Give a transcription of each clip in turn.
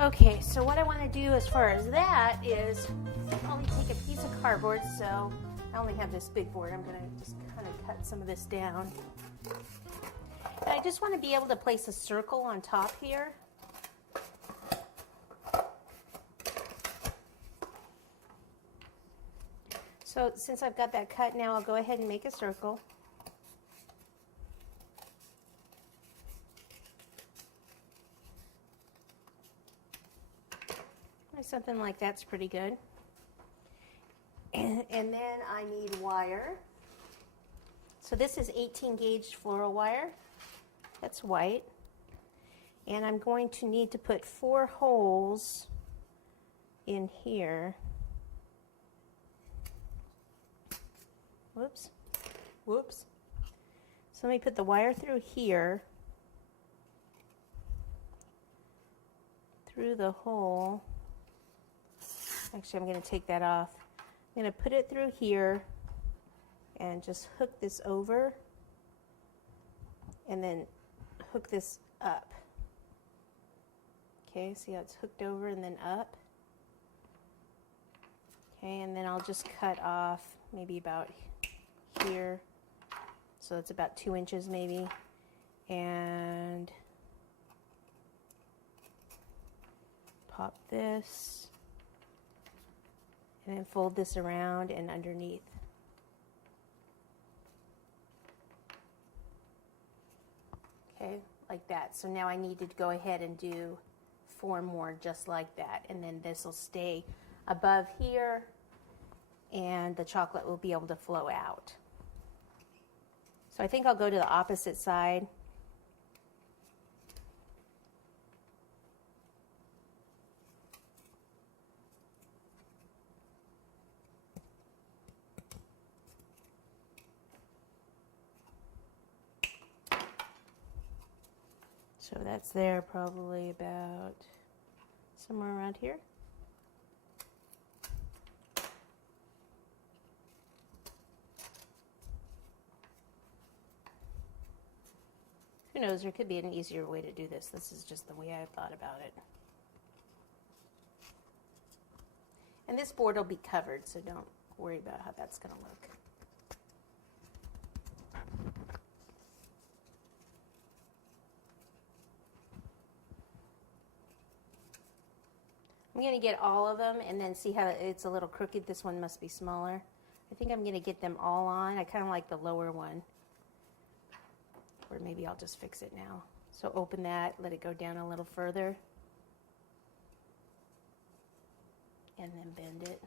Okay, so what I want to do as far as that is only take a piece of cardboard. So I only have this big board. I'm going to just kind of cut some of this down. And I just want to be able to place a circle on top here. So since I've got that cut now, I'll go ahead and make a circle. Something like that's pretty good. And then I need wire. So this is 18 gauge floral wire. That's white. And I'm going to need to put 4 holes in here. Whoops. Whoops. So let me put the wire through here. Through the hole. Actually, I'm going to take that off. I'm going to put it through here and just hook this over and then hook this up. Okay, see how it's hooked over and then up? Okay, and then I'll just cut off maybe about here. So that's about 2 inches maybe. And pop this. And then fold this around and underneath. Okay, like that. So now I need to go ahead and do 4 more just like that. And then this will stay above here and the chocolate will be able to flow out. So I think I'll go to the opposite side. So that's there probably about somewhere around here. Who knows, there could be an easier way to do this. This is just the way I thought about it. And this board will be covered, so don't worry about how that's going to look. I'm going to get all of them and then see how it's a little crooked. This one must be smaller. I think I'm going to get them all on. I kind of like the lower one. Or maybe I'll just fix it now. So open that, let it go down a little further. And then bend it.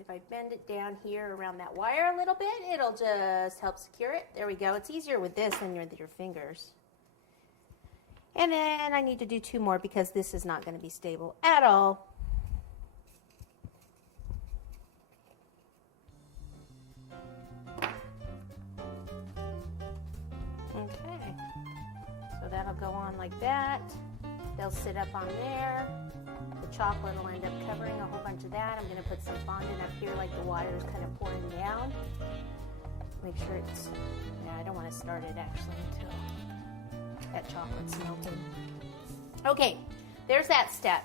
If I bend it down here around that wire a little bit, it'll just help secure it. There we go. It's easier with this than with your fingers. And then I need to do 2 more because this is not going to be stable at all. Okay, so that'll go on like that. They'll sit up on there. The chocolate will end up covering a whole bunch of that. I'm going to put some fondant up here like the water is kind of pouring down. Make sure it's, yeah, I don't want to start it actually until that chocolate's melted. Okay, there's that step.